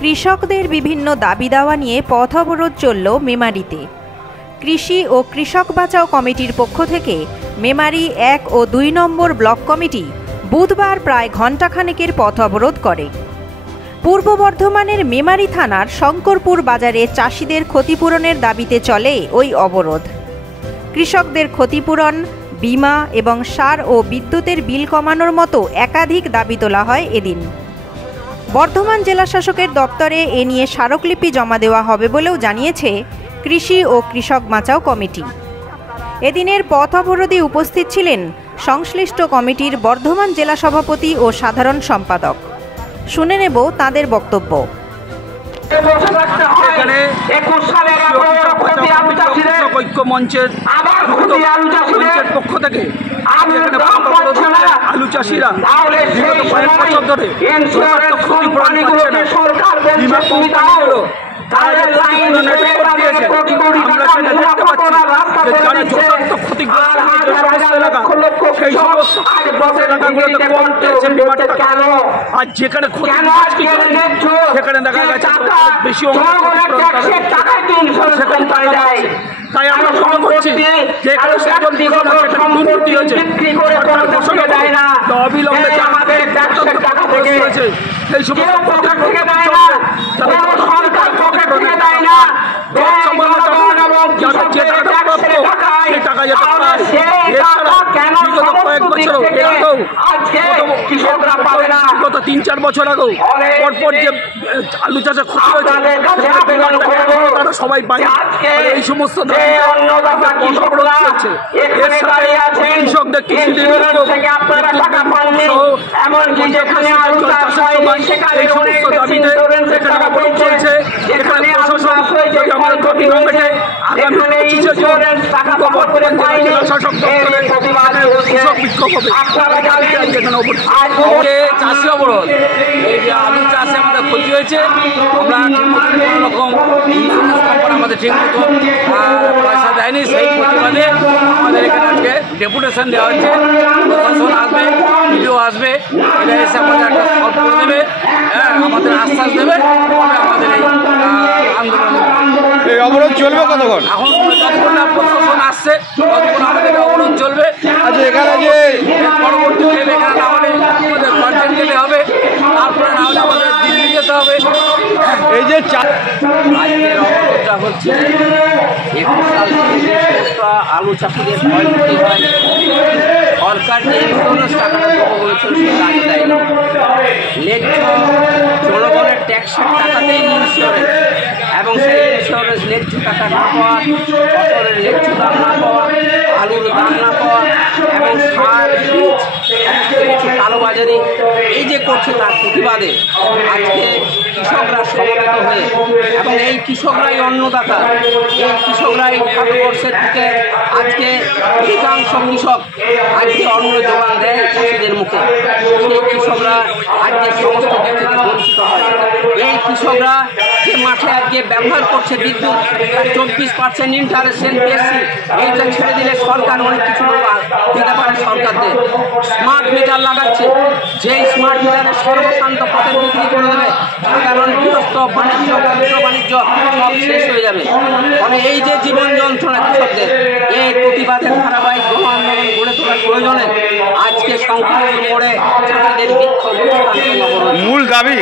কৃষকদের বিভিন্ন দাবি দাওয়া নিয়ে পথ অবরোধ চলল মেমারিতে। কৃষি ও কৃষক বাঁচাও কমিটির পক্ষ থেকে মেমারি 1 ও 2 নম্বর ব্লক কমিটি বুধবার প্রায় ঘণ্টাখানেকের পথ অবরোধ করে। পূর্ব বর্ধমানের মেমারি থানার শঙ্করপুর বাজারে চাষিদের ক্ষতিপূরণের দাবিতে চলে ওই অবরোধ। কৃষকদের ক্ষতিপূরণ, বিমা এবং সার ও বিদ্যুতের বিল কমানোর মতো একাধিক দাবি তোলা হয় এদিন। বর্ধমান জেলা শাসকের দপ্তরে এ নিয়ে স্মারকলিপি জমা দেওয়া হবে বলেও জানিয়েছে কৃষি ও কৃষক বাঁচাও কমিটি। এদিনের পথ অবরোধে উপস্থিত ছিলেন সংশ্লিষ্ট কমিটির বর্ধমান জেলা সভাপতি ও সাধারণ সম্পাদক। শুনে নেব তাঁদের বক্তব্য। পক্ষ থেকে আলু চাষিরা বিগত কয়েক বছর ধরে ক্ষতিপূরণ পাচ্ছে না। বীমা কোম্পানিগুলো তারা যে ক্ষতিপূরণের রিপোর্ট দিয়েছে, আমরা সেটা দেখতে পাচ্ছি যে যারা যথার্থ ক্ষতিগ্রস্ত যে সমস্ত এলাকা, সেই সমস্ত এলাকাগুলোতে কম পেয়েছে বিমার টাকা। আর যেখানে ক্ষতি সেখানে দেখা গেছে বেশি অংশ ক্ষতিপূরণ সেখানে তারা পাচ্ছে। তাই আমরা মনে করছি যে এখানে সেজন দুর্নীতি হয়েছে, অবিলম্বে হয়েছে সেই সমস্ত বিগত 3-4 বছর আগেও পরপর যে আলু চাষে ক্ষতি হয়েছে তারা সবাই পায়। এই সমস্ত কৃষকদের এই সমস্ত দাবিতে এখানে অবরোধ চলছে। এখানে প্রশাসন যদি আমাদের ক্ষতি না মেটে আগামী 25শে জুন জেলা শাসক দপ্তরে কৃষক বিক্ষোভ হবে। চাষি অবরোধ, এই যে আলু চাষে আমাদের ক্ষতি হয়েছে, আমরা কোনো রকম আমাদের ঠিক মতো পয়সা দেয়নি, সেই প্রতিবাদে আমাদের এখানে আজকে ডেপুটেশন দেওয়া হচ্ছে। প্রশাসন আসবে, ভিডিও আসবে, এটা এসে আমাদের একটা সলভ করে দেবে, আমাদের আশ্বাস দেবে, আমাদের এই আন্দোলন অবরোধ চলবে কতক্ষণ? এখন যতক্ষণ না প্রশাসন আসছে ততক্ষণ আমাদের অবরোধ চলবে। আচ্ছা, এখানে যে পরবর্তী এখানে আমাদের কন্টেন্ট যেতে হবে, তারপরে না হলে আমাদের দিল্লি যেতে হবে। এই যে আজকের অবরোধটা হচ্ছে 21 সাল থেকে সমস্ত আলু চাষিদের ক্ষয়ক্ষতি হয়, সরকার যে ইন্স্যুরেন্স টাকাটা দেবো বলেছিল সেটা আগে দেয়নি। ন্যায্য জনগণের ট্যাক্সের টাকাতেই ইন্স্যুরেন্স, এবং সেই ইন্স্যুরেন্স ন্যায্য টাকা না পাওয়া, ফসলের ন্যায্য দাম না পাওয়া, আলুর দাম না পাওয়া, এবং সার বীজ কিছু কালোবাজারি এই যে করছে তার প্রতিবাদে আজকে কৃষকরা সমবেত হয়ে, এবং এই কৃষকরাই অন্নদাতা, এই কৃষকরাই ভারতবর্ষের থেকে আজকে অধিকাংশ কৃষক আজকে অন্ন যোগান দেয় চাষিদের মুখে। সেই কৃষকরা আজকে সমস্ত দিক থেকে বঞ্চিত হয়। এই কৃষকরা যে মাঠে আজকে ব্যবহার করছে বিদ্যুৎ, 24% ইন্টারেস্ট বেশি, এইটা ছেড়ে দিলে সরকার অনেক কিছু দিতে পারে। সরকারদের স্মার্ট মিটার লাগাচ্ছে, যেই স্মার্ট মিটারে সর্বশান্ত পথে বিক্রি করে দেবে, সাধারণ গৃহস্থ বাণিজ্য বাণিজ্য সব শেষ হয়ে যাবে। মানে এই যে জীবন যন্ত্রণা কৃষকদের, এই প্রতিবাদের ধারাবাহিক গণ আন্দোলন গড়ে তোলার প্রয়োজনে আজকে সংকল্প করে চাষিদের বিক্ষোভ। মূল দাবি